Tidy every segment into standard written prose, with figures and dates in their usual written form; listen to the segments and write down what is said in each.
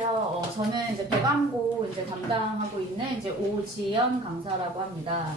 안녕하세요. 저는 이제 배광고 이제 담당하고 있는 이제 오지연 강사라고 합니다.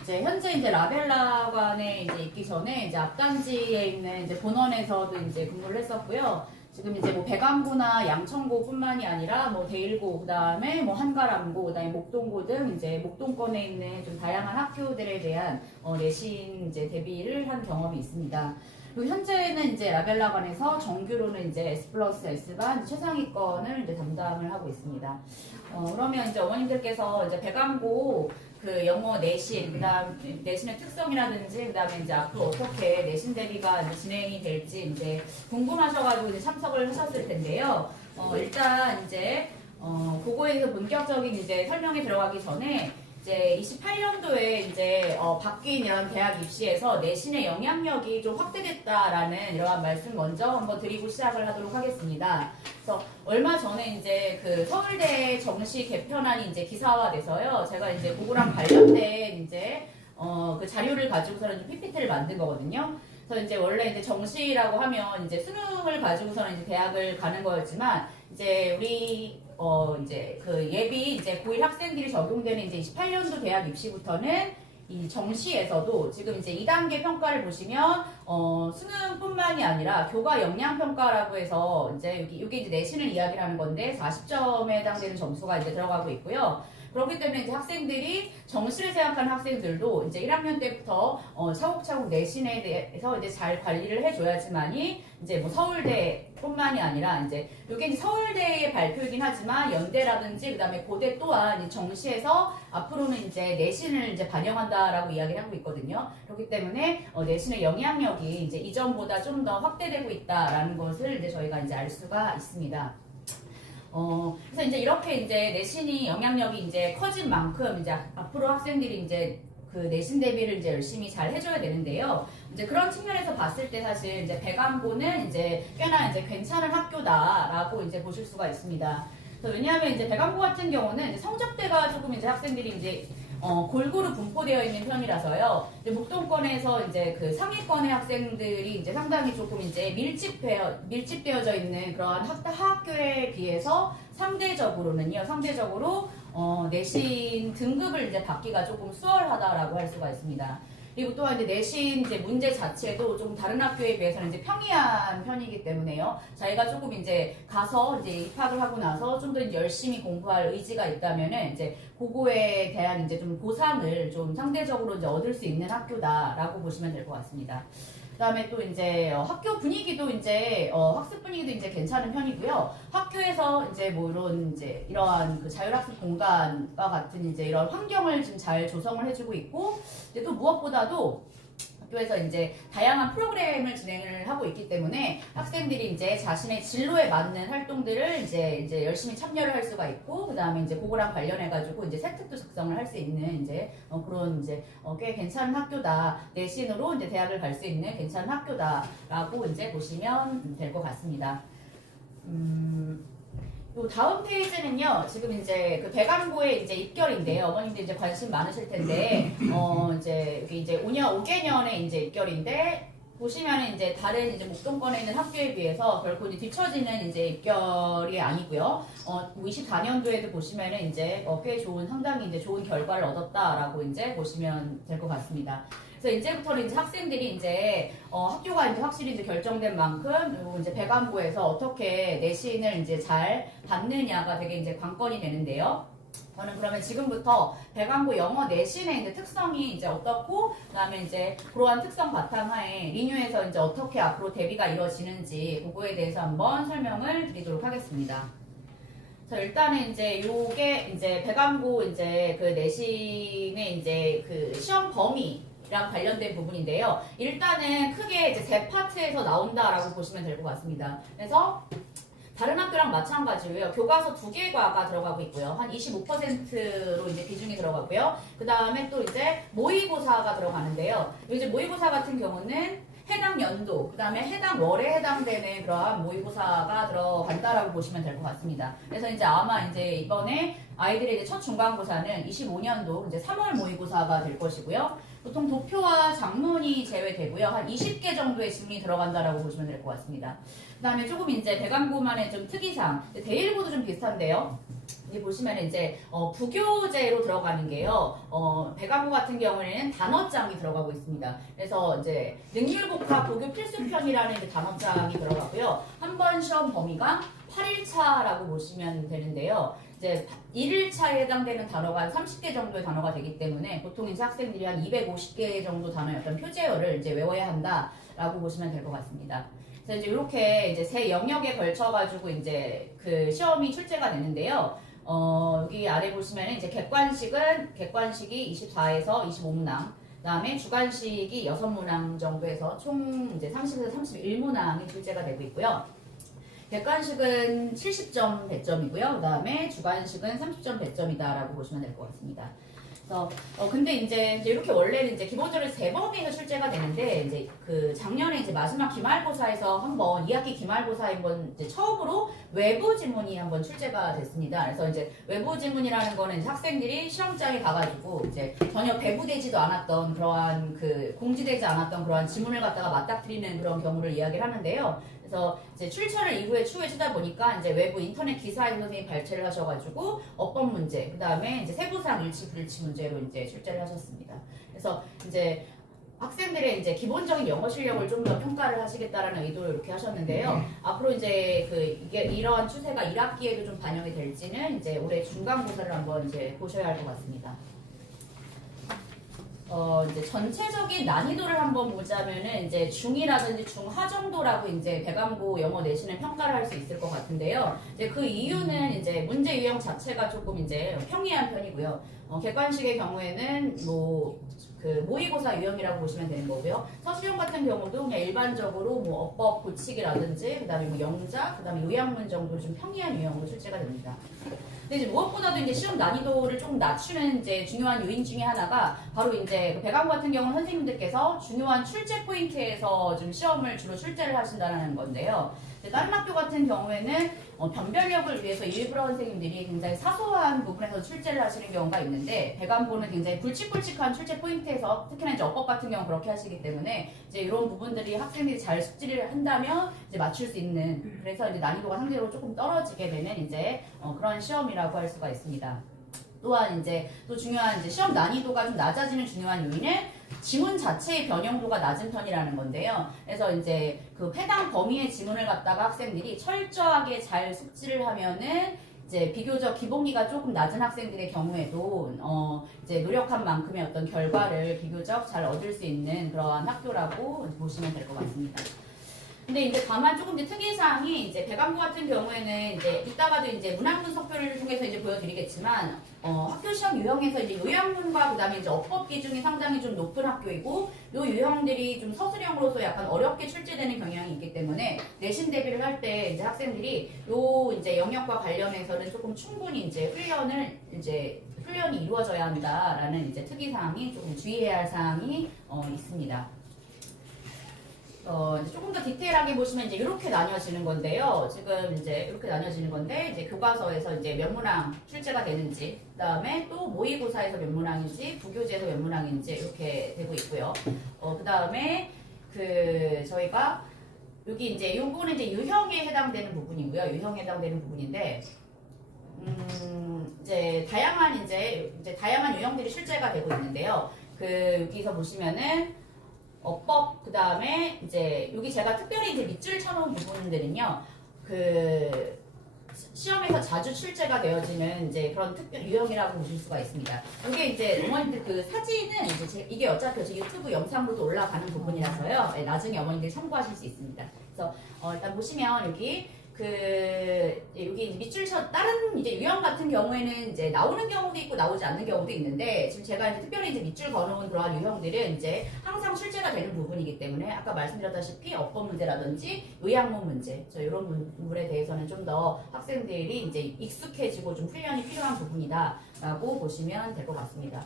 이제 현재 이제 라벨라관에 이제 있기 전에 이제 앞단지에 있는 이제 본원에서도 이제 근무를 했었고요. 지금 이제 뭐 배광고나 양천고뿐만이 아니라 뭐 대일고, 그다음에 뭐 한가람고, 그다음에 목동고 등 이제 목동권에 있는 좀 다양한 학교들에 대한 내신 이제 대비를 한 경험이 있습니다. 그리고 현재는 이제 라벨라관에서 정규로는 이제 S 플러스 S반 최상위권을 이제 담당을 하고 있습니다. 그러면 이제 어머님들께서 이제 배광고 그 영어 내신, 그다음 내신의 특성이라든지, 그다음에 이제 앞으로 어떻게 내신 대비가 이제 진행이 될지 이제 궁금하셔가지고 이제 참석을 하셨을 텐데요. 일단 이제 그거에 대해서 본격적인 이제 설명에 들어가기 전에 이제 28년도에 이제 바뀐 이런 대학 입시에서 내신의 영향력이 좀 확대됐다라는 이러한 말씀 먼저 한번 드리고 시작을 하도록 하겠습니다. 그래서 얼마 전에 이제 그 서울대 정시 개편안이 이제 기사화돼서요. 제가 이제 그거랑 관련된 이제 그 자료를 가지고서는 좀 PPT를 만든 거거든요. 그래서 이제 원래 이제 정시라고 하면 이제 수능을 가지고서는 이제 대학을 가는 거였지만 이제 우리 이제 그 예비 이제 고1 학생들이 적용되는 이제 28년도 대학 입시부터는 이 정시에서도 지금 이제 2단계 평가를 보시면 수능뿐만이 아니라 교과 역량 평가라고 해서 이제 이게 이제 내신을 이야기를 하는 건데 40점에 해당되는 점수가 이제 들어가고 있고요. 그렇기 때문에 이제 학생들이 정시를 생각하는 학생들도 이제 1학년 때부터 차곡차곡 내신에 대해서 이제 잘 관리를 해줘야지만이 이제 뭐 서울대뿐만이 아니라 이제 이게 이제 서울대의 발표이긴 하지만 연대라든지 그다음에 고대 또한 이제 정시에서 앞으로는 이제 내신을 이제 반영한다라고 이야기를 하고 있거든요. 그렇기 때문에 내신의 영향력이 이제 이전보다 좀 더 확대되고 있다라는 것을 이제 저희가 이제 알 수가 있습니다. 그래서 이제 이렇게 이제 내신이 영향력이 이제 커진 만큼 이제 앞으로 학생들이 이제 그 내신 대비를 이제 열심히 잘 해줘야 되는데요. 이제 그런 측면에서 봤을 때 사실 이제 배광고는 이제 꽤나 이제 괜찮은 학교다라고 이제 보실 수가 있습니다. 왜냐하면 이제 배광고 같은 경우는 이제 성적대가 조금 이제 학생들이 이제 골고루 분포되어 있는 편이라서요. 이제 목동권에서 이제 그 상위권의 학생들이 이제 상당히 조금 이제 밀집되어져 있는 그러한 학교에 비해서 상대적으로 내신 등급을 이제 받기가 조금 수월하다라고 할 수가 있습니다. 그리고 또한 이제 내신 이제 문제 자체도 좀 다른 학교에 비해서는 이제 평이한 편이기 때문에요. 자기가 조금 이제 가서 이제 입학을 하고 나서 좀 더 열심히 공부할 의지가 있다면은 이제 그거에 대한 이제 좀 보상을 좀 상대적으로 이제 얻을 수 있는 학교다라고 보시면 될 것 같습니다. 그다음에 또 이제 학교 분위기도 이제 학습 분위기도 이제 괜찮은 편이고요. 학교에서 이제 뭐 이러한 그 자율학습 공간과 같은 이제 이런 환경을 좀 잘 조성을 해주고 있고, 이제 또 무엇보다도 학교에서 이제 다양한 프로그램을 진행을 하고 있기 때문에 학생들이 이제 자신의 진로에 맞는 활동들을 이제 열심히 참여를 할 수가 있고, 그 다음에 이제 그거랑 관련해가지고 이제 세특도 작성을 할 수 있는 이제 그런 이제 꽤 괜찮은 학교다. 내신으로 이제 대학을 갈 수 있는 괜찮은 학교다라고 이제 보시면 될 것 같습니다. 요 다음 페이지는요, 지금 이제 그 배광고의 이제 입결인데요. 어머님들 이제 관심 많으실 텐데, 이제 여기 이제 5개년의 이제 입결인데, 보시면은 이제 다른 이제 목동권에 있는 학교에 비해서 결코 이제 뒤처지는 이제 입결이 아니고요. 24년도에도 보시면은 이제 꽤 좋은, 상당히 이제 좋은 결과를 얻었다라고 이제 보시면 될 것 같습니다. 그래서 이제부터는 이제 학생들이 이제 학교가 이제 확실히 이제 결정된 만큼 요 이제 배광고에서 어떻게 내신을 이제 잘 받느냐가 되게 이제 관건이 되는데요. 저는 그러면 지금부터 배광고 영어 내신의 이제 특성이 이제 어떻고, 그다음에 이제 그러한 특성 바탕하에 리뉴에서 이제 어떻게 앞으로 대비가 이루어지는지 그거에 대해서 한번 설명을 드리도록 하겠습니다. 자, 일단은 이제 요게 이제 배광고 이제 그 내신의 이제 그 시험 범위랑 관련된 부분인데요. 일단은 크게 이제 세 파트에서 나온다라고 보시면 될 것 같습니다. 그래서 다른 학교랑 마찬가지로요. 교과서 2개과가 들어가고 있고요. 한 25%로 이제 비중이 들어가고요. 그 다음에 또 이제 모의고사가 들어가는데요. 이제 모의고사 같은 경우는 해당 연도, 그 다음에 해당 월에 해당되는 그러한 모의고사가 들어간다라고 보시면 될 것 같습니다. 그래서 이제 아마 이제 이번에 아이들의 이제 첫 중간고사는 25년도 이제 3월 모의고사가 될 것이고요. 보통 도표와 작문이 제외되고요. 한 20개 정도의 지문이 들어간다라고 보시면 될 것 같습니다. 그 다음에 조금 이제 배관고만의 좀 특이사항, 대일보도 좀 비슷한데요. 여기 보시면 이제 부교재로 들어가는 게요. 배관고 같은 경우에는 단어장이 들어가고 있습니다. 그래서 이제 능률복합 보교 필수편이라는 이제 단어장이 들어가고요. 한 번 시험 범위가 8일차라고 보시면 되는데요. 이제 1일차에 해당되는 단어가 한 30개 정도의 단어가 되기 때문에 보통 이제 학생들이 한 250개 정도 단어의 어떤 표제어를 이제 외워야 한다라고 보시면 될 것 같습니다. 그래서 이제 이렇게 이제 세 영역에 걸쳐가지고 이제 그 시험이 출제가 되는데요. 여기 아래 보시면 이제 객관식이 24에서 25문항, 그다음에 주관식이 6문항 정도에서 총 이제 30에서 31문항이 출제가 되고 있고요. 객관식은 70점 배점이고요. 그다음에 주관식은 30점 배점이다라고 보시면 될 것 같습니다. 그래서 근데 이제 이렇게 원래는 이제 기본적으로 세 범위에서 출제가 되는데 이제 그 작년에 이제 마지막 기말고사에서 한번 2학기 기말고사에 한번 이제 처음으로 외부 지문이 한번 출제가 됐습니다. 그래서 이제 외부 지문이라는 거는 이제 학생들이 시험장에 가가지고 이제 전혀 배부되지도 않았던 그러한 그 공지되지 않았던 그러한 지문을 갖다가 맞닥뜨리는 그런 경우를 이야기를 하는데요. 그래서 이제 출처를 이후에 추후에 찾아보니까 이제 외부 인터넷 기사에서 선생님이 발췌를 하셔가지고 어법 문제, 그 다음에 이제 세부사항 일치 불일치 문제로 이제 출제를 하셨습니다. 그래서 이제 학생들의 이제 기본적인 영어 실력을 좀 더 평가를 하시겠다라는 의도로 이렇게 하셨는데요. 앞으로 이제 이게 이러한 추세가 1학기에도 좀 반영이 될지는 이제 올해 중간고사를 한번 이제 보셔야 할 것 같습니다. 이제 전체적인 난이도를 한번 보자면은 이제 중이라든지 중하 정도라고 이제 배관고 영어 내신을 평가를 할 수 있을 것 같은데요. 이제 그 이유는 이제 문제 유형 자체가 조금 이제 평이한 편이고요. 객관식의 경우에는 그 모의고사 유형이라고 보시면 되는 거고요. 서술형 같은 경우도 그냥 일반적으로 뭐 어법 고치기라든지 그다음에 뭐 영작, 그다음에 요약문 정도 좀 평이한 유형으로 출제가 됩니다. 근데 이제 무엇보다도 이제 시험 난이도를 조금 낮추는 이제 중요한 요인 중에 하나가 바로 이제 그 배관고 같은 경우는 선생님들께서 중요한 출제 포인트에서 좀 시험을 주로 출제를 하신다는 건데요. 다른 학교 같은 경우에는 변별력을 위해서 일부러 선생님들이 굉장히 사소한 부분에서 출제를 하시는 경우가 있는데 배관고는 굉장히 굵직굵직한 출제 포인트에서 특히나 이제 어법 같은 경우 그렇게 하시기 때문에 이제 이런 부분들이 학생들이 잘 숙지를 한다면 이제 맞출 수 있는 그래서 이제 난이도가 상대로 조금 떨어지게 되는 이제 그런 시험이라고 할 수가 있습니다. 또한 이제 또 중요한 이제 시험 난이도가 좀 낮아지는 중요한 요인은 지문 자체의 변형도가 낮은 편이라는 건데요. 그래서 이제 그 해당 범위의 지문을 갖다가 학생들이 철저하게 잘 숙지를 하면은 이제 비교적 기본기가 조금 낮은 학생들의 경우에도 이제 노력한 만큼의 어떤 결과를 비교적 잘 얻을 수 있는 그러한 학교라고 보시면 될 것 같습니다. 근데 이제 다만 조금 이제 특이사항이 이제 배관고 같은 경우에는 이제 이따가도 이제 문항 분석표를 통해서 이제 보여드리겠지만 학교 시험 유형에서 이제 요약문과 그다음에 이제 어법 기준이 상당히 좀 높은 학교이고 요 유형들이 좀 서술형으로서 약간 어렵게 출제되는 경향이 있기 때문에 내신 대비를 할 때 이제 학생들이 요 이제 영역과 관련해서는 조금 충분히 이제 훈련이 이루어져야 한다라는 이제 특이사항이 조금 주의해야 할 사항이 있습니다. 이제 조금 더 디테일하게 보시면 이제 이렇게 나뉘어지는 건데요. 지금 이제 이렇게 나뉘어지는 건데, 이제 교과서에서 이제 몇 문항 출제가 되는지, 그 다음에 또 모의고사에서 몇 문항인지, 부교재에서 몇 문항인지 이렇게 되고 있고요. 그 다음에 저희가 여기 이제 요거는 이제 유형에 해당되는 부분이고요. 유형에 해당되는 부분인데, 이제 다양한 유형들이 출제가 되고 있는데요. 여기서 보시면은 어법, 그 다음에 이제 여기 제가 특별히 이제 밑줄 쳐놓은 부분들은요, 시험에서 자주 출제가 되어지는 이제 그런 특별 유형이라고 보실 수가 있습니다. 이게 이제 어머님들 그 사진은 이제 이게 어차피 제 유튜브 영상으로도 올라가는 부분이라서요. 네, 나중에 어머님들 참고하실 수 있습니다. 그래서 일단 보시면 여기 이제 밑줄 쳐 다른 이제 유형 같은 경우에는 이제 나오는 경우도 있고 나오지 않는 경우도 있는데 지금 제가 이제 특별히 이제 밑줄 걸어놓은 그러한 유형들은 이제 항상 출제가 되는 부분이기 때문에 아까 말씀드렸다시피 어법 문제라든지 요약문 문제 이런 부분에 대해서는 좀 더 학생들이 이제 익숙해지고 좀 훈련이 필요한 부분이다라고 보시면 될 것 같습니다.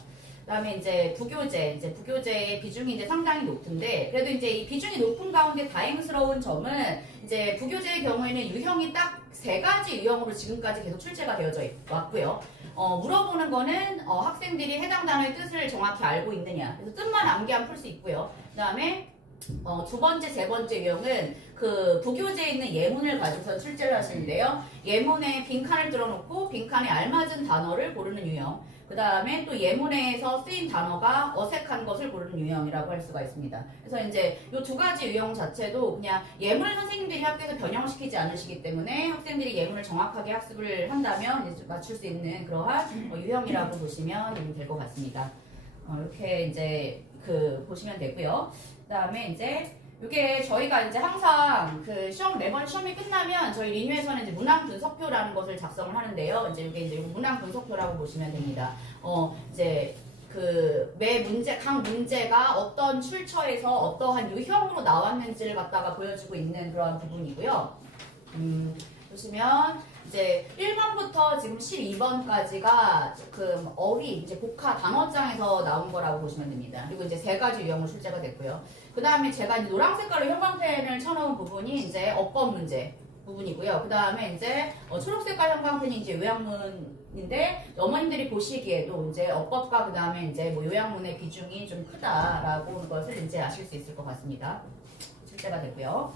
그다음에 이제 부교재의 비중이 이제 상당히 높은데 그래도 이제 이 비중이 높은 가운데 다행스러운 점은 이제 부교재의 경우에는 유형이 딱 3가지 유형으로 지금까지 계속 출제가 되어져 왔고요. 물어보는 거는 학생들이 해당 단어의 뜻을 정확히 알고 있느냐. 그래서 뜻만 암기하면 풀 수 있고요. 그다음에 두 번째, 세 번째 유형은 그 부교재에 있는 예문을 가지고서 출제를 하시는데요. 예문에 빈칸을 뚫어놓고 빈칸에 알맞은 단어를 고르는 유형. 그 다음에 또 예문에서 쓰인 단어가 어색한 것을 고르는 유형이라고 할 수가 있습니다. 그래서 이제 이 2가지 유형 자체도 그냥 예문을 선생님들이 학교에서 변형시키지 않으시기 때문에 학생들이 예문을 정확하게 학습을 한다면 이제 맞출 수 있는 그러한 유형이라고 보시면 될 것 같습니다. 이렇게 이제 보시면 되고요. 그 다음에 이제 이게 저희가 이제 항상 매번 시험이 끝나면 저희 리뉴에서는 이제 문항 분석표라는 것을 작성을 하는데요. 이제 이게 이제 문항 분석표라고 보시면 됩니다. 이제 각 문제가 어떤 출처에서 어떠한 유형으로 나왔는지를 갖다가 보여주고 있는 그런 부분이고요. 보시면 이제 1번부터 지금 12번까지가 어휘, 이제 복화 단어장에서 나온 거라고 보시면 됩니다. 그리고 이제 3가지 유형으로 출제가 됐고요. 그 다음에 제가 이제 노란 색깔로 형광펜을 쳐놓은 부분이 이제 어법 문제 부분이고요. 그 다음에 이제 초록 색깔 형광펜이 이제 요약문인데 어머님들이 보시기에도 이제 어법과 그 다음에 이제 요약문의 비중이 좀 크다라고 것을 이제 아실 수 있을 것 같습니다. 출제가 됐고요.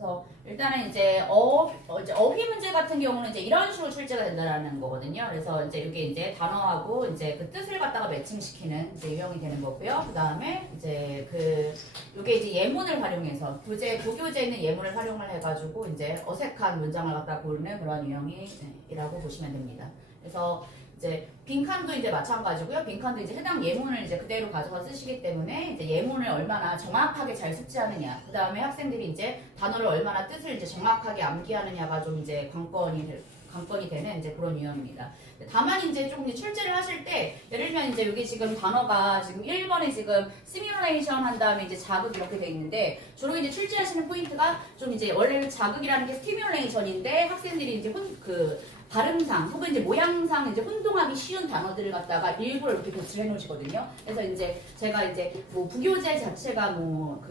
그래서 일단은 이제 어휘 문제 같은 경우는 이제 이런 식으로 출제가 된다는 거거든요. 그래서 이제 이게 이제 단어하고 이제 그 뜻을 갖다가 매칭시키는 이제 유형이 되는 거고요. 그 다음에 이제 이게 이제 예문을 활용해서 부교재에 있는 예문을 활용을 해가지고 이제 어색한 문장을 갖다 고르는 그런 유형이라고 보시면 됩니다. 그래서 이제 빈칸도 이제 마찬가지고요. 빈칸도 이제 해당 예문을 이제 그대로 가져가 쓰시기 때문에 이제 예문을 얼마나 정확하게 잘 숙지하느냐, 그 다음에 학생들이 이제 단어를 얼마나 뜻을 이제 정확하게 암기하느냐가 좀 이제 관건이 되는 이제 그런 유형입니다. 다만 이제 좀 출제를 하실 때 예를 들면 이제 여기 지금 단어가 지금 1번에 지금 시뮬레이션 한 다음에 이제 자극 이렇게 돼 있는데 주로 이제 출제하시는 포인트가 좀 이제 원래 자극이라는 게 스티뮬레이션인데 학생들이 이제 발음상 혹은 이제 모양상 이제 혼동하기 쉬운 단어들을 갖다가 일부러 이렇게 배치를 해놓으시거든요. 그래서 이제 제가 이제 부교재 자체가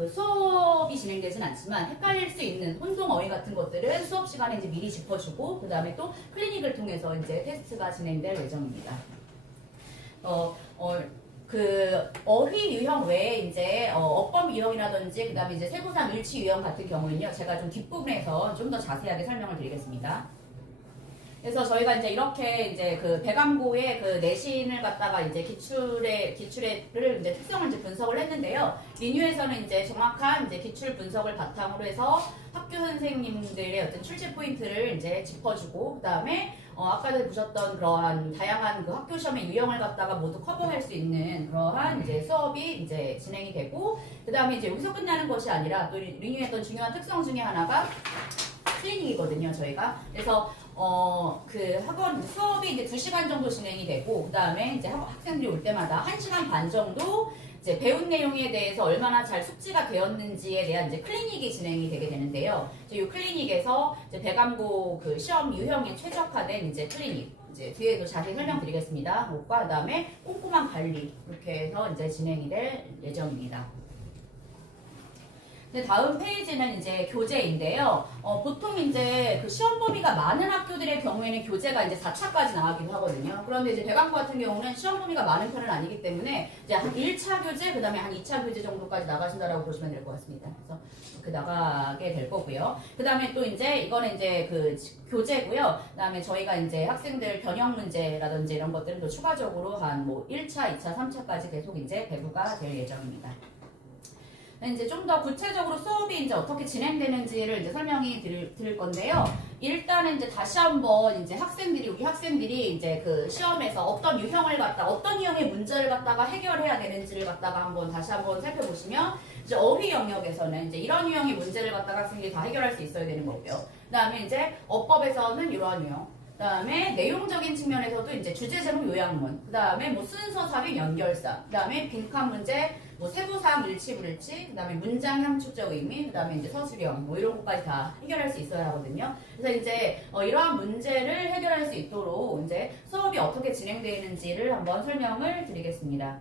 수업이 진행되진 않지만 헷갈릴 수 있는 혼동 어휘 같은 것들은 수업 시간에 이제 미리 짚어주고 그 다음에 또 클리닉을 통해서 이제 테스트가 진행될 예정입니다. 어휘 유형 외에 이제 어법 유형이라든지 그 다음에 이제 세부사 일치 유형 같은 경우는요, 제가 좀 뒷부분에서 좀 더 자세하게 설명을 드리겠습니다. 그래서 저희가 이제 이렇게 이제 배감고의 내신을 갖다가 이제 기출을 이제 특성을 이제 분석을 했는데요. 리뉴에서는 이제 정확한 이제 기출 분석을 바탕으로 해서 학교 선생님들의 어떤 출제 포인트를 이제 짚어주고, 그 다음에 아까도 보셨던 그러한 다양한 학교 시험의 유형을 갖다가 모두 커버할 수 있는 그러한 이제 수업이 이제 진행이 되고, 그 다음에 이제 여기서 끝나는 것이 아니라 또 리뉴의 어떤 중요한 특성 중에 하나가 클리닉이거든요, 저희가. 그래서 학원 수업이 이제 2시간 정도 진행이 되고, 그 다음에 이제 학생들이 올 때마다 1시간 반 정도 이제 배운 내용에 대해서 얼마나 잘 숙지가 되었는지에 대한 이제 클리닉이 진행이 되게 되는데요. 이 클리닉에서 이제 배감고 시험 유형에 최적화된 이제 클리닉, 이제 뒤에도 자세히 설명드리겠습니다. 그것과 그다음에 꼼꼼한 관리 이렇게 해서 이제 진행이 될 예정입니다. 다음 페이지는 이제 교재인데요. 보통 이제 시험 범위가 많은 학교들의 경우에는 교재가 이제 4차까지 나가기도 하거든요. 그런데 이제 배감고 같은 경우는 시험 범위가 많은 편은 아니기 때문에 이제 한 1차 교재, 그 다음에 한 2차 교재 정도까지 나가신다라고 보시면 될 것 같습니다. 그래서 이렇게 나가게 될 거고요. 그 다음에 또 이제 이거는 이제 교재고요. 그 다음에 저희가 이제 학생들 변형 문제라든지 이런 것들은 또 추가적으로 한 1차, 2차, 3차까지 계속 이제 배부가 될 예정입니다. 이제 좀 더 구체적으로 수업이 이제 어떻게 진행되는지를 이제 설명이 드릴 건데요. 일단은 이제 다시 한번 이제 우리 학생들이 이제 시험에서 어떤 유형의 문제를 갖다가 해결해야 되는지를 갖다가 다시 한번 살펴보시면, 이제 어휘 영역에서는 이제 이런 유형의 문제를 갖다가 학생들이 다 해결할 수 있어야 되는 거고요. 그 다음에 이제 어법에서는 이러한 유형. 그 다음에 내용적인 측면에서도 이제 주제 제목 요약문, 그 다음에 순서 삽입 연결사, 그 다음에 빈칸 문제, 뭐 세부사항 일치 불일치, 그다음에 문장 형식적 의미, 그다음에 이제 서술형 뭐 이런 것까지 다 해결할 수 있어야 하거든요. 그래서 이제 이러한 문제를 해결할 수 있도록 이제 수업이 어떻게 진행되는지를 한번 설명을 드리겠습니다.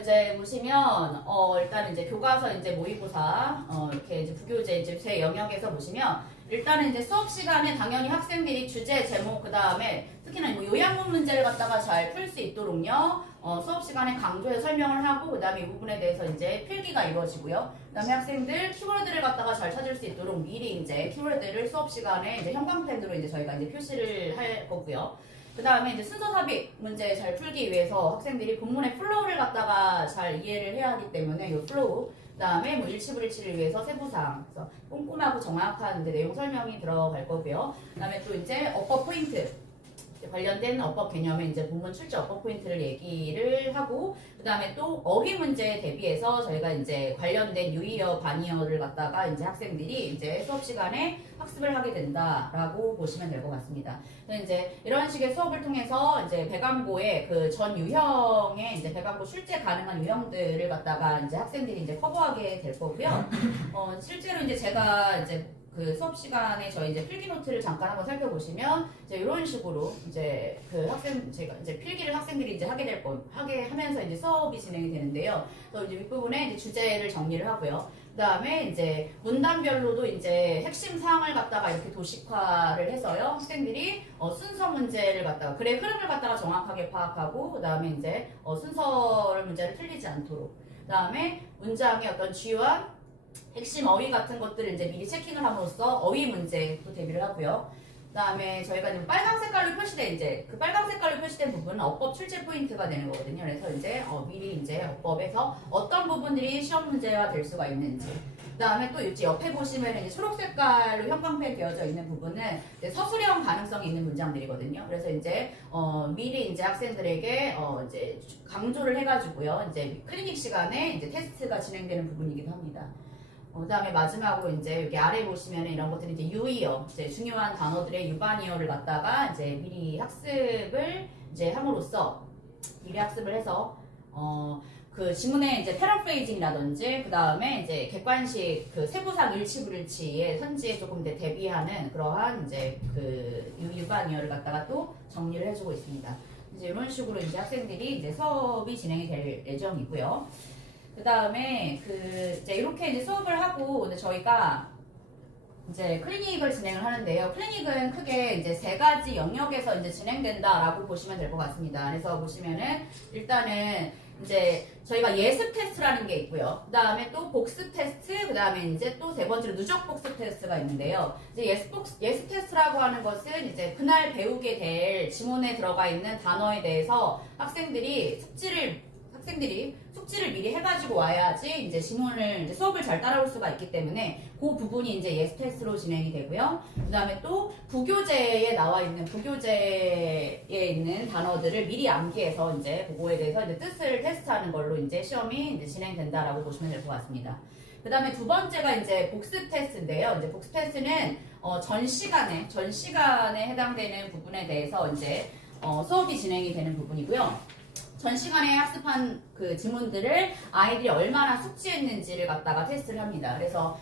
이제 보시면 일단 이제 교과서 이제 모의고사 이렇게 이제 부교재 이제 제 영역에서 보시면 일단은 이제 수업 시간에 당연히 학생들이 주제 제목 그 다음에 특히나 뭐 요약문 문제를 갖다가 잘 풀 수 있도록요 수업 시간에 강조해서 설명을 하고 그 다음에 이 부분에 대해서 이제 필기가 이루어지고요. 그 다음에 학생들 키워드를 갖다가 잘 찾을 수 있도록 미리 이제 키워드를 수업 시간에 이제 형광펜으로 이제 저희가 이제 표시를 할 거고요. 그 다음에 이제 순서 삽입 문제 잘 풀기 위해서 학생들이 본문의 플로우를 갖다가 잘 이해를 해야 하기 때문에 이 플로우 그 다음에 뭐 일치불일치를 위해서 세부사항 그래서 꼼꼼하고 정확한 이제 내용 설명이 들어갈 거고요. 그 다음에 또 이제 어법 포인트 관련된 어법 개념의 이제 본문 출제 어법 포인트를 얘기를 하고 그 다음에 또 어휘 문제에 대비해서 저희가 이제 관련된 유의어 반의어를 갖다가 이제 학생들이 이제 수업 시간에 학습을 하게 된다라고 보시면 될 것 같습니다. 그래서 이제 이런 식의 수업을 통해서 이제 배감고의 그 전 유형의 이제 배감고 출제 가능한 유형들을 갖다가 이제 학생들이 이제 커버하게 될 거고요. 실제로 이제 제가 이제 그 수업 시간에 저희 이제 필기 노트를 잠깐 한번 살펴보시면 이제 이런 식으로 이제 그 제가 이제 필기를 학생들이 이제 하게 하면서 이제 수업이 진행이 되는데요. 그래서 이제 윗부분에 이제 주제를 정리를 하고요. 그 다음에 이제 문단별로도 이제 핵심 사항을 갖다가 이렇게 도식화를 해서요. 학생들이 순서 문제를 갖다가 글의 흐름을 갖다가 정확하게 파악하고 그 다음에 이제 순서 문제를 틀리지 않도록 그 다음에 문장의 어떤 주요한 핵심 어휘 같은 것들을 이제 미리 체킹을 함으로써 어휘 문제도 대비를 하고요. 그 다음에 저희가 지금 빨간 색깔로 표시된 이제 그 빨간 색깔로 표시된 부분은 어법 출제 포인트가 되는 거거든요. 그래서 이제 미리 이제 어법에서 어떤 부분들이 시험 문제가 될 수가 있는지. 그 다음에 또 이제 옆에 보시면 이제 초록 색깔로 형광펜 되어져 있는 부분은 이제 서술형 가능성이 있는 문장들이거든요. 그래서 이제 미리 이제 학생들에게 이제 강조를 해가지고요. 이제 클리닉 시간에 이제 테스트가 진행되는 부분이기도 합니다. 그 다음에 마지막으로 이제 여기 아래 보시면 이런 것들이 이제 유의어, 이제 중요한 단어들의 유반이어를 갖다가 이제 미리 학습을 이제 함으로써 미리 학습을 해서 그 지문의 이제 패러프레이징이라든지 그 다음에 이제 객관식 그 세부상 일치불일치의 선지에 조금 이제 대비하는 그러한 이제 그 유반이어를 갖다가 또 정리를 해주고 있습니다. 이제 이런 식으로 이제 학생들이 이제 수업이 진행이 될 예정이고요. 그 다음에 이제 이렇게 이제 수업을 하고 근데 저희가 이제 클리닉을 진행을 하는데요. 클리닉은 크게 이제 3가지 영역에서 이제 진행된다라고 보시면 될 것 같습니다. 그래서 보시면은 일단은 이제 저희가 예습 테스트라는 게 있고요. 그 다음에 또 복습 테스트, 그 다음에 이제 또 3번째로 누적 복습 테스트가 있는데요. 이제 예습 테스트라고 하는 것은 이제 그날 배우게 될 지문에 들어가 있는 단어에 대해서 학생들이 숙지를 미리 해가지고 와야지 이제 지문을 이제 수업을 잘 따라올 수가 있기 때문에 그 부분이 이제 예습 테스트로 진행이 되고요. 그 다음에 또 부교재에 나와 있는 부교재에 있는 단어들을 미리 암기해서 이제 그거에 대해서 이제 뜻을 테스트하는 걸로 이제 시험이 이제 진행된다라고 보시면 될 것 같습니다. 그 다음에 2번째가 이제 복습 테스트인데요. 이제 복습 테스트는 전 시간에 해당되는 부분에 대해서 이제 수업이 진행이 되는 부분이고요. 전 시간에 학습한 그 지문들을 아이들이 얼마나 숙지했는지를 갖다가 테스트를 합니다. 그래서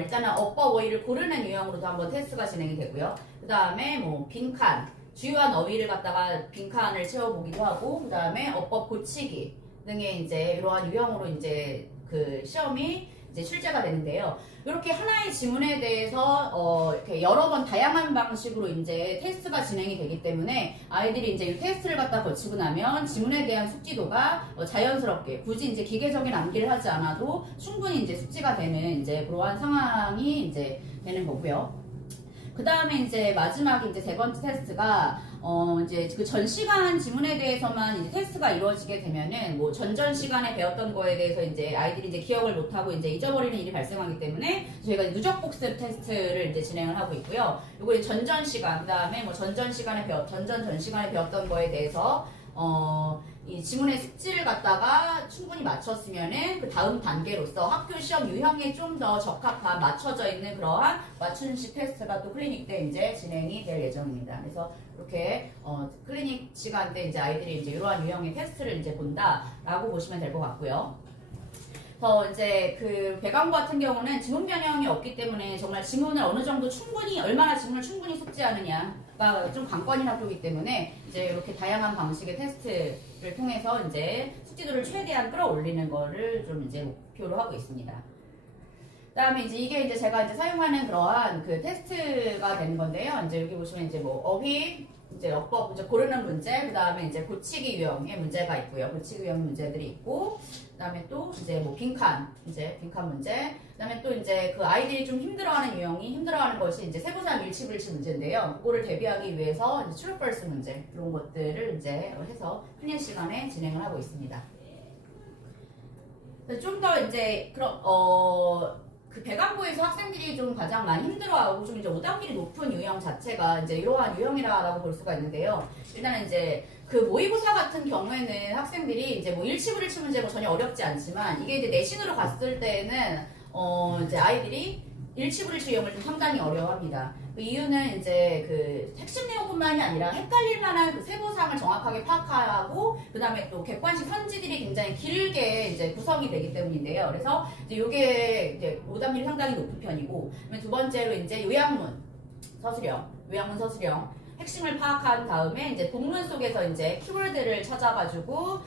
일단은 어법 어휘를 고르는 유형으로도 한번 테스트가 진행이 되고요. 그 다음에 뭐 빈칸, 주요한 어휘를 갖다가 빈칸을 채워보기도 하고, 그 다음에 어법 고치기 등의 이제 이러한 유형으로 이제 그 시험이 이제 출제가 되는데요. 이렇게 하나의 지문에 대해서 이렇게 여러 번 다양한 방식으로 이제 테스트가 진행이 되기 때문에 아이들이 이제 이 테스트를 갖다 거치고 나면 지문에 대한 숙지도가 자연스럽게 굳이 이제 기계적인 암기를 하지 않아도 충분히 이제 숙지가 되는 이제 그러한 상황이 이제 되는 거고요. 그 다음에 이제 마지막에 이제 3번째 테스트가 이제 그 전 시간 지문에 대해서만 이제 테스트가 이루어지게 되면은 뭐 전전 시간에 배웠던 거에 대해서 이제 아이들이 이제 기억을 못하고 이제 잊어버리는 일이 발생하기 때문에 저희가 누적 복습 테스트를 이제 진행을 하고 있고요. 요거 전전 시간, 그 다음에 뭐 전전 시간에 배웠던 거에 대해서 이 지문의 숙지를 갖다가 충분히 맞췄으면은 그 다음 단계로서 학교 시험 유형에 좀 더 적합한 맞춰져 있는 그러한 맞춤식 테스트가 또 클리닉 때 이제 진행이 될 예정입니다. 그래서 이렇게 클리닉 시간 때 이제 아이들이 이제 이러한 유형의 테스트를 이제 본다라고 보시면 될 것 같고요. 이제 그 배강고 같은 경우는 지문 변형이 없기 때문에 정말 지문을 어느 정도 얼마나 지문을 충분히 숙지하느냐가 좀 관건인 학교이기 때문에 이제 이렇게 다양한 방식의 테스트를 통해서 이제 숙지도를 최대한 끌어올리는 거를 좀 이제 목표로 하고 있습니다. 그다음에 이제 이게 이제 제가 이제 사용하는 그러한 그 테스트가 되는 건데요. 이제 여기 보시면 이제 뭐 어휘, 이제 어법 이제 고르는 문제, 그다음에 이제 고치기 유형의 문제가 있고요. 고치기 유형 문제들이 있고, 그다음에 또 이제 뭐 빈칸 문제, 그다음에 또 이제 그 아이들이 좀 힘들어하는 것이 이제 세부사항 일치불치 문제인데요. 그거를 대비하기 위해서 이제 true false 문제 이런 것들을 이제 해서 클리닉 시간에 진행을 하고 있습니다. 좀 더 이제 그 배강고에서 학생들이 좀 가장 많이 힘들어하고 좀 이제 오답률이 높은 유형 자체가 이제 이러한 유형이라고 볼 수가 있는데요. 일단은 이제 그 모의고사 같은 경우에는 학생들이 이제 뭐 일치불일치 문제가 전혀 어렵지 않지만 이게 이제 내신으로 갔을 때는 이제 아이들이 일치불일치 유형을 좀 상당히 어려워합니다. 그 이유는 이제 그 핵심 내용뿐만이 아니라 헷갈릴 만한 그 세부사항을 정확하게 파악하고 그 다음에 또 객관식 선지들이 굉장히 길게 이제 구성이 되기 때문인데요. 그래서 이제 요게 이제 오답률이 상당히 높은 편이고, 두 번째로 이제 요약문 서술형 핵심을 파악한 다음에 이제 본문 속에서 이제 키워드를 찾아가지고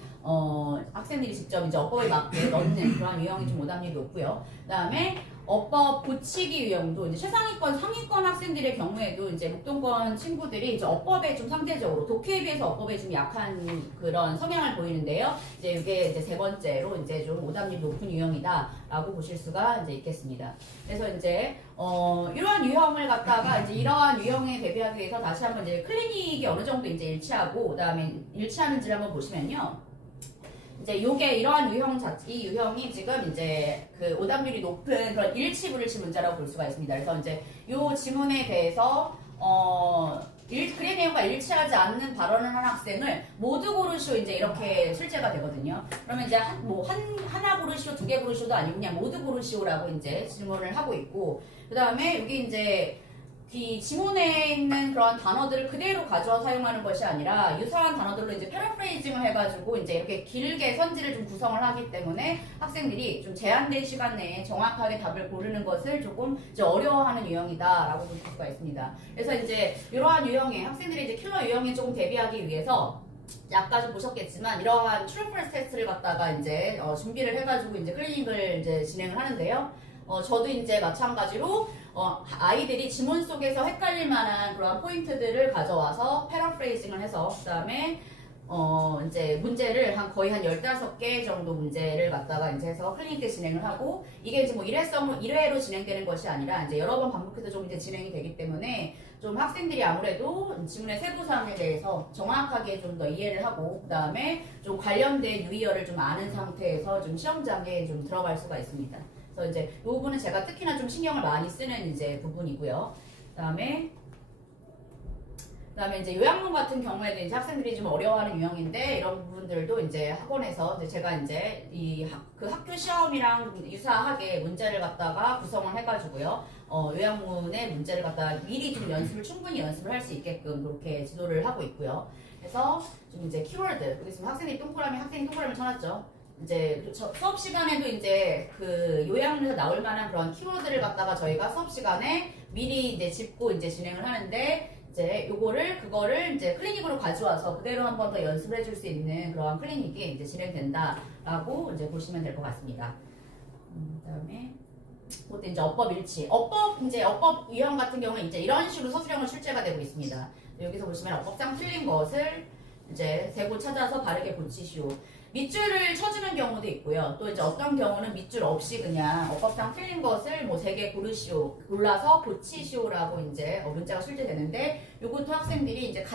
학생들이 직접 이제 어법에 맞게 넣는 그런 유형이 좀 오답률이 높고요. 그다음에 어법 고치기 유형도 이제 최상위권, 상위권 학생들의 경우에도 이제 목동권 친구들이 이제 어법에 좀 상대적으로 독해에 비해서 어법에 좀 약한 그런 성향을 보이는데요. 이제 이게 이제 세 번째로 이제 좀 오답률이 높은 유형이다라고 보실 수가 이제 있겠습니다. 그래서 이제 이러한 유형을 갖다가 이제 이러한 유형에 대비하기 위해서 다시 한번 이제 클리닉이 어느 정도 이제 일치하고 그다음에 일치하는지를 한번 보시면요. 이제 요게 이러한 이 유형이 지금 이제 그 오답률이 높은 그런 일치불일치 문제라고 볼 수가 있습니다. 그래서 이제 요 지문에 대해서 글의 내용과 일치하지 않는 발언을 한 학생을 모두 고르시오 이제 이렇게 출제가 되거든요. 그러면 이제 하나 고르시오, 두 개 고르시오도 아니고 그냥 모두 고르시오라고 이제 질문을 하고 있고, 그 다음에 여기 이제 이 지문에 있는 그런 단어들을 그대로 가져와 사용하는 것이 아니라 유사한 단어들로 이제 패러프레이징을 해가지고 이제 이렇게 길게 선지를 좀 구성을 하기 때문에 학생들이 좀 제한된 시간 내에 정확하게 답을 고르는 것을 조금 이제 어려워하는 유형이다라고 볼 수가 있습니다. 그래서 이제 이러한 유형에 학생들이 이제 킬러 유형에 조금 대비하기 위해서 아까 좀 보셨겠지만 이러한 트루 폴스 테스트를 갖다가 이제 준비를 해가지고 이제 클리닉을 이제 진행을 하는데요. 저도 이제 마찬가지로 아이들이 지문 속에서 헷갈릴 만한 그런 포인트들을 가져와서 패러프레이징을 해서 그다음에 이제 문제를 거의 한 15개 정도 문제를 갖다가 이제 해서 클리닉 때 진행을 하고, 이게 이제 뭐 1회로 진행되는 것이 아니라 이제 여러 번 반복해서 좀 이제 진행이 되기 때문에 좀 학생들이 아무래도 지문의 세부 사항에 대해서 정확하게 좀 더 이해를 하고 그다음에 좀 관련된 유의어를 좀 아는 상태에서 좀 시험장에 좀 들어갈 수가 있습니다. 그래서 이제 이 부분은 제가 특히나 좀 신경을 많이 쓰는 이제 부분이고요. 그다음에 이제 요약문 같은 경우에도 이제 학생들이 좀 어려워하는 유형인데, 이런 부분들도 이제 학원에서 이제 제가 이제 그 학교 시험이랑 유사하게 문제를 갖다가 구성을 해가지고요. 요약문의 문제를 갖다가 미리 좀 충분히 연습을 할 수 있게끔 그렇게 지도를 하고 있고요. 그래서 좀 이제 키워드, 여기 지금 학생이 동그라미 쳐놨죠. 이제 수업 시간에도 이제 그 요약문에서 나올 만한 그런 키워드를 갖다가 저희가 수업 시간에 미리 이제 짚고 이제 진행을 하는데, 이제 그거를 이제 클리닉으로 가져와서 그대로 한 번 더 연습을 해줄 수 있는 그러한 클리닉이 이제 진행된다라고 이제 보시면 될 것 같습니다. 그다음에 그것도 이제 어법 유형 같은 경우는 이제 이런 식으로 서술형을 출제가 되고 있습니다. 여기서 보시면 어법상 틀린 것을 이제 세고 찾아서 바르게 고치시오. 밑줄을 쳐주는 경우도 있고요. 또 이제 어떤 경우는 밑줄 없이 그냥 어법상 틀린 것을 뭐 3개 골라서 고치시오라고 이제 문자가 출제되는데, 요것도 학생들이 이제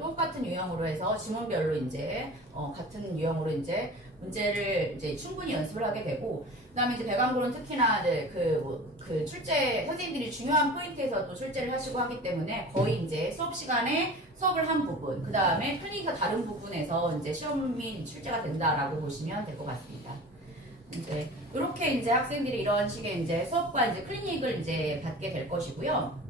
똑같은 유형으로 해서 지문별로 이제 같은 유형으로 이제 문제를 이제 충분히 연습을 하게 되고, 그다음에 이제 배관고는 특히나 이제 그 출제 선생님들이 중요한 포인트에서 또 출제를 하시고 하기 때문에 거의 이제 수업 시간에 수업을 한 부분, 그 다음에 클리닉과 다른 부분에서 이제 시험이 출제가 된다라고 보시면 될 것 같습니다. 이제 이렇게 이제 학생들이 이런 식의 이제 수업과 이제 클리닉을 이제 받게 될 것이고요.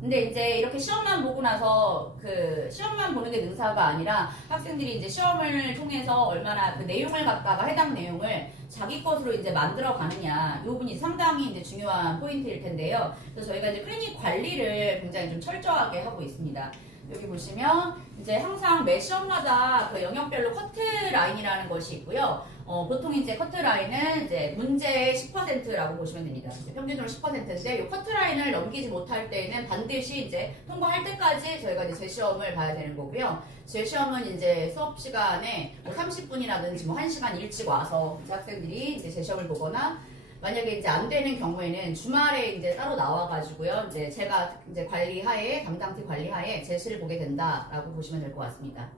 근데 이제 이렇게 시험만 보고 나서 그 시험만 보는 게 능사가 아니라 학생들이 이제 시험을 통해서 얼마나 그 내용을 갖다가 해당 내용을 자기 것으로 이제 만들어 가느냐, 이 부분이 상당히 이제 중요한 포인트일 텐데요. 그래서 저희가 이제 클리닉 관리를 굉장히 좀 철저하게 하고 있습니다. 여기 보시면 이제 항상 매 시험마다 그 영역별로 커트라인이라는 것이 있고요. 보통 이제 커트라인은 이제 문제의 10%라고 보시면 됩니다. 이제 평균적으로 10%인데 이 커트라인을 넘기지 못할 때에는 반드시 이제 통과할 때까지 저희가 이제 재시험을 봐야 되는 거고요. 재시험은 이제 수업 시간에 뭐 30분이라든지 뭐 1시간 일찍 와서 이제 학생들이 이제 재시험을 보거나 만약에 이제 안 되는 경우에는 주말에 이제 따로 나와가지고요. 이제 제가 이제 관리하에, 담당팀 관리하에 제시를 보게 된다라고 보시면 될 것 같습니다.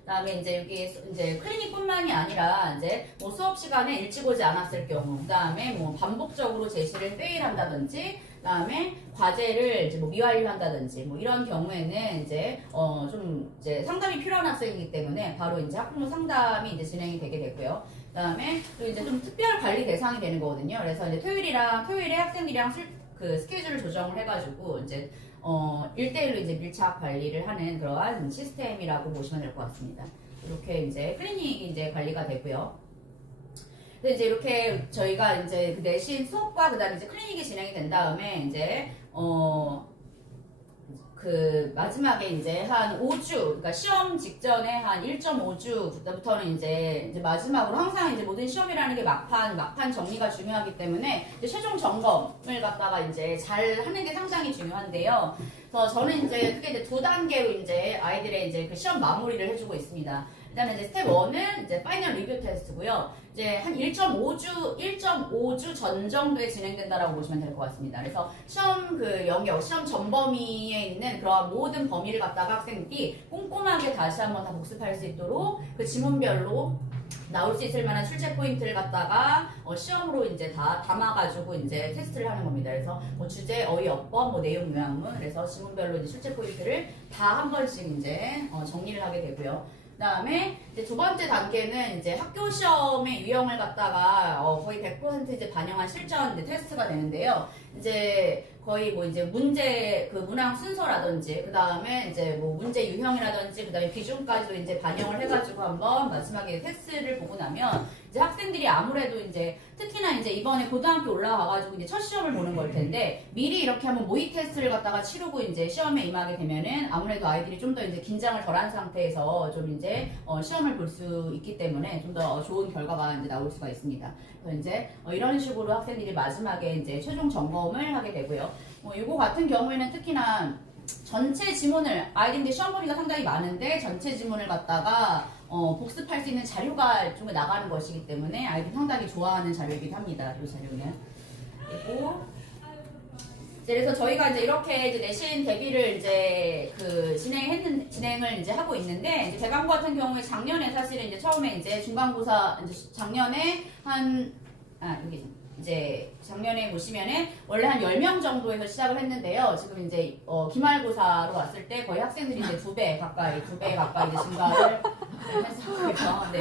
그다음에 이제 여기 이제 클리닉뿐만이 아니라 이제 뭐 수업 시간에 일찍 오지 않았을 경우, 그다음에 뭐 반복적으로 제시를 페일한다든지, 그다음에 과제를 이제 뭐 미완료한다든지 뭐 이런 경우에는 이제 좀 이제 상담이 필요한 학생이기 때문에 바로 이제 학부모 상담이 이제 진행이 되게 되고요. 그다음에 또 이제 좀 특별 관리 대상이 되는 거거든요. 그래서 이제 토요일에 학생들이랑 그 스케줄을 조정을 해가지고 이제 1대1로 이제 밀착 관리를 하는 그러한 시스템이라고 보시면 될 것 같습니다. 이렇게 이제 클리닉이 이제 관리가 되고요. 근데 이제 이렇게 저희가 이제 그 내신 수업과 그다음에 이제 클리닉이 진행이 된 다음에 이제 그 마지막에 이제 한 5주, 그러니까 시험 직전에 한 1.5주 그때부터는 이제 마지막으로 항상 이제 모든 시험이라는 게 막판 정리가 중요하기 때문에 이제 최종 점검을 갖다가 이제 잘 하는 게 상당히 중요한데요. 그래서 저는 이제 크게 이제 2단계로 이제 아이들의 이제 그 시험 마무리를 해주고 있습니다. 일단은 이제 스텝 1은 이제 파이널 리뷰 테스트고요. 이제 한 1.5주 전 정도에 진행된다라고 보시면 될 것 같습니다. 그래서 시험 그 영역, 시험 전 범위에 있는 그런 모든 범위를 갖다가 학생들이 꼼꼼하게 다시 한번 다 복습할 수 있도록 그 지문별로 나올 수 있을 만한 출제 포인트를 갖다가 시험으로 이제 다 담아가지고 이제 테스트를 하는 겁니다. 그래서 뭐 주제, 어휘, 어법, 뭐 내용, 요약문, 그래서 지문별로 이제 출제 포인트를 다 한 번씩 이제 정리를 하게 되고요. 그다음에 이제 두 번째 단계는 이제 학교 시험의 유형을 갖다가 거의 100% 이제 반영한 실전 이제 테스트가 되는데요. 이제 거의 뭐 이제 문제 그 문항 순서라든지 그다음에 이제 뭐 문제 유형이라든지 그다음에 비중까지도 이제 반영을 해가지고 한번 마지막에 테스트를 보고 나면 이제 학생들이 아무래도 이제 특히나 이제 이번에 고등학교 올라와가지고 이제 첫 시험을 보는 걸 텐데 미리 이렇게 한번 모의 테스트를 갖다가 치르고 이제 시험에 임하게 되면은 아무래도 아이들이 좀 더 이제 긴장을 덜한 상태에서 좀 이제 시험을 볼 수 있기 때문에 좀 더 좋은 결과가 이제 나올 수가 있습니다. 그래서 이제 이런 식으로 학생들이 마지막에 이제 최종 점검을 하게 되고요. 이거 같은 경우에는 특히나 전체 지문을 아이들인데 시험 범위가 상당히 많은데 전체 지문을 갖다가 복습할 수 있는 자료가 일종의 나가는 것이기 때문에 아이들이 상당히 좋아하는 자료이기도 합니다. 이 자료는. 그리고 그래서 저희가 이제 이렇게 이제 내신 대비를 이제 그 진행을 이제 하고 있는데 이제 배관고 같은 경우에 작년에 사실은 이제 처음에 이제 중간고사 이제 작년에 여기 이제 작년에 보시면은 원래 한 10명 정도에서 시작을 했는데요. 지금 이제 기말고사로 왔을 때 거의 학생들이 이제 2배 가까이 이제 증가를 했었고요. 네.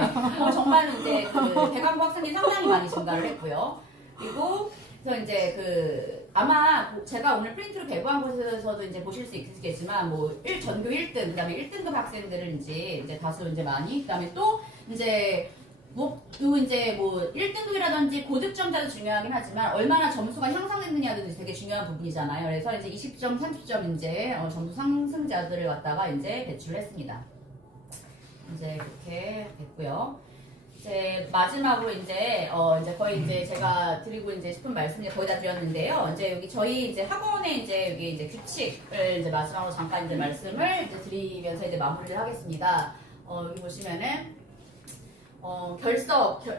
정말 이제 그 배관고 학생이 상당히 많이 증가를 했고요. 그리고 그래서 이제 아마 제가 오늘 프린트로 배부한 곳에서도 이제 보실 수 있겠지만 전교 1등 그다음에 1등급 학생들은 이제 다수 이제 많이 그다음에 또 이제 이제 1등급이라든지 고득점자도 중요하긴 하지만 얼마나 점수가 향상됐느냐도 되게 중요한 부분이잖아요. 그래서 이제 20점, 30점 이제 점수 상승자들을 갖다가 이제 배출을 했습니다. 이제 이렇게 됐고요. 이제 마지막으로 이제 거의 이제 제가 드리고 이제 싶은 말씀을 거의 다 드렸는데요. 이제 여기 저희 이제 학원의 이제 여기 이제 규칙을 이제 마지막으로 잠깐 이제 말씀을 이제 드리면서 이제 마무리를 하겠습니다. 여기 보시면은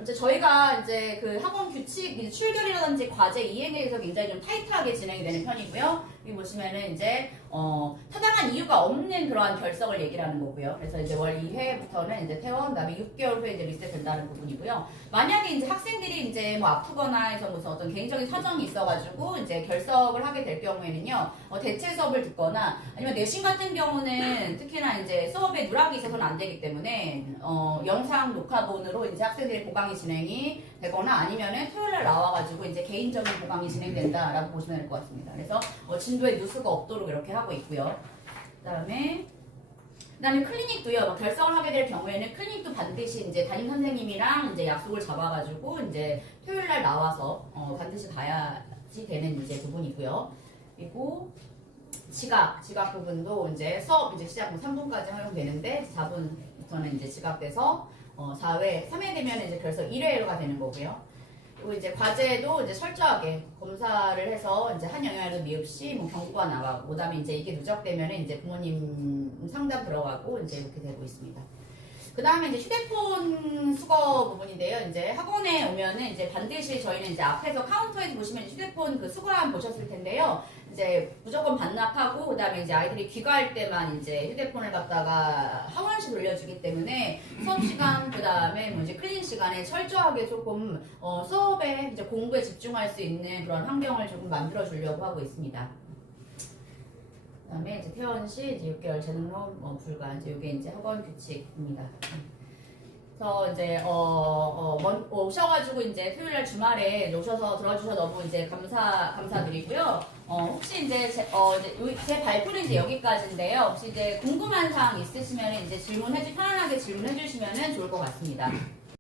이제 저희가 이제 그 학원 규칙, 이제 출결이라든지 과제 이행에 대해서 굉장히 좀 타이트하게 진행이 되는 편이고요. 여기 보시면은 이제 타당 이상한 이유가 없는 그러한 결석을 얘기를 하는 거고요. 그래서 이제 월 2회부터는 이제 퇴원, 그다음에 6개월 후에 이제 리셋 된다는 부분이고요. 만약에 이제 학생들이 이제 뭐 아프거나 해서 무슨 어떤 개인적인 사정이 있어가지고 이제 결석을 하게 될 경우에는요, 대체 수업을 듣거나 아니면 내신 같은 경우는 특히나 이제 수업에 누락이 있어서는 안 되기 때문에 영상 녹화본으로 이제 학생들의 보강이 진행이 되거나 아니면은 토요일날 나와가지고 이제 개인적인 보강이 진행된다라고 보시면 될 것 같습니다. 그래서 진도에 누수가 없도록 이렇게 하고 있고요. 그다음에 클리닉도요. 결석을 하게 될 경우에는 클리닉도 반드시 이제 담임 선생님이랑 이제 약속을 잡아가지고 이제 토요일날 나와서 반드시 가야지 되는 이제 부분이고요. 그리고 지각 부분도 이제 수업 이제 시작 3분까지 활용되는데 4분부터는 이제 지각돼서 4회, 3회 되면 이제 결석 1회가 되는 거고요. 그리고 이제 과제도 이제 철저하게 검사를 해서 이제 한 영역에도 미흡시 뭐 경고가 나가고, 그다음에 이제 이게 누적되면 이제 부모님 상담 들어가고 이제 이렇게 되고 있습니다. 그 다음에 이제 휴대폰 수거 부분인데요. 이제 학원에 오면은 이제 반드시 저희는 이제 앞에서 카운터에서 보시면 휴대폰 그 수거함 보셨을 텐데요. 이제 무조건 반납하고, 그 다음에 이제 아이들이 귀가할 때만 이제 휴대폰을 갖다가 학원시 돌려주기 때문에 수업 시간, 그 다음에 뭐 이제 클린 시간에 철저하게 조금 수업에 이제 공부에 집중할 수 있는 그런 환경을 조금 만들어 주려고 하고 있습니다. 그 다음에 이제 퇴원 시 이제 6개월 재능론 불가, 이제 이게 이제 학원 규칙입니다. 그래서 이제 오셔가지고 이제 토요일날 주말에 오셔서 들어주셔서 너무 이제 감사드리고요. 혹시 이제 제 발표는 이제 여기까지인데요. 혹시 이제 궁금한 사항 있으시면 이제 편안하게 질문해 주시면 좋을 것 같습니다.